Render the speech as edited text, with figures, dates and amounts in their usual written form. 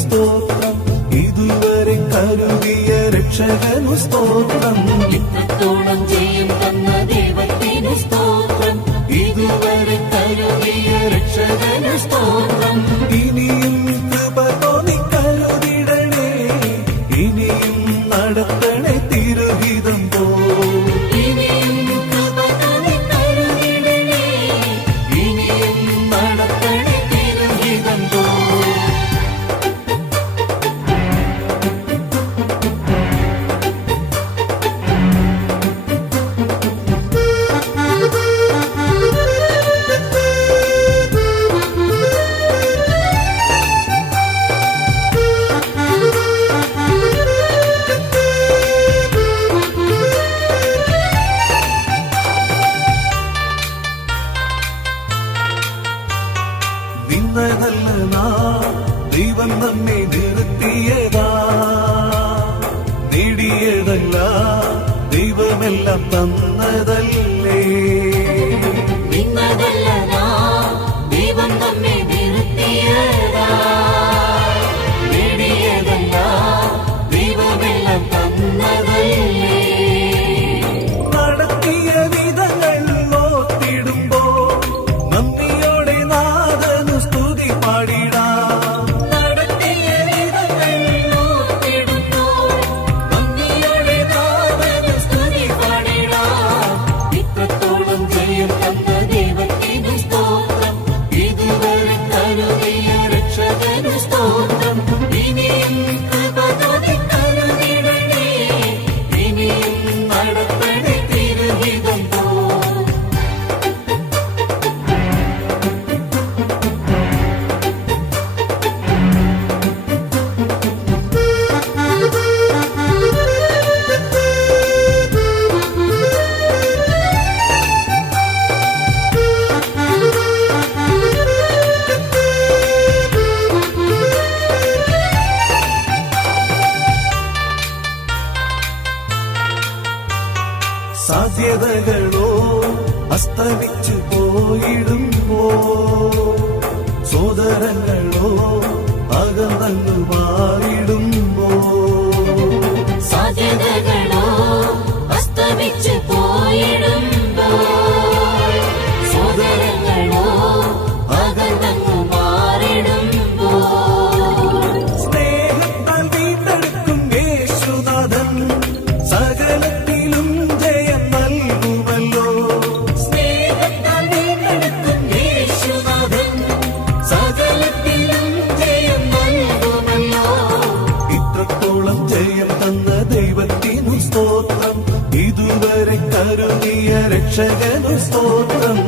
സ്തോത്രം, ഇതുവരെ കരുതിയ രക്ഷകനു സ്തോത്രം. ഇത്രത്തോളം ജയം തന്ന ദൈവത്തിനു സ്തോത്രം, ഇതുവരെ കരുതിയ രക്ഷകനു സ്തോത്രം. ഇനിയും കൃപ തോന്നി കരുതിടണേ, ഇനിയും നടത്തണേ തിരുഹിതം പോ. ഇനിയും കൃപ തോന്നി കരുതിടണേ, ഇനിയും നടത്തണേ തിരുഹിതം പോ. നിന്നതല്ല നാം, ദൈവം നമ്മെ നിർത്തിയതാ. നേടിയതല്ല, ദൈവമെല്ലാം തന്നതല്ലേ. നിന്നതല്ല നാം, ദൈവം നമ്മെ നിർത്തിയതാ. നേടിയതല്ല, ദൈവമെല്ലാം തന്നതല്ലേ. നടത്തിയ വിധങ്ങൾ ഓർത്തിടുമ്പോ നന്ദിയോടെ നാഥനു സ്തുതി പാടിടാം. നടത്തിയ വിധങ്ങൾ ഓർത്തിടുമ്പോൾ നന്ദിയോടെ നാഥനു സ്തുതി പാടിടാം. ഇത്രത്തോളം ജയം തന്ന ദൈവത്തിനു സ്തോത്രം, ഇതുവരെ കരുതിയ രക്ഷകനു സ്തോത്രം. ഇനിയും കൃപ തോന്നി കരുതിടണേ, ഇനിയും നടത്തണേ തിരുഹിതം പോ. സാധ്യതകളോ അസ്തമിച്ചു പോയിടുമ്പോ, സോദരങ്ങളോ അകന്നങ്ങു മാറിടുമ്പോ, സാധ്യതകളോ അസ്തമിച്ചു പോയിടുമ്പോൾ, സോദരങ്ങളോ അകന്നങ്ങു മാറിടുമ്പോൾ, സ്നേഹത്താൽ വീണ്ടെടുക്കും യേശുനാഥൻ സകലത്തിലും ജയം നൽകുമല്ലോ. സ്നേഹത്താൽ വീണ്ടെടുക്കും യേശുനാഥൻ സകലത്തിലും ജയം നൽകുമല്ലോ. ഇത്രത്തോളം ജയം തന്ന ദൈവത്തിനു സ്തോത്രം, ഇതുവരെ കരുതിയ രക്ഷകനു സ്തോത്രം.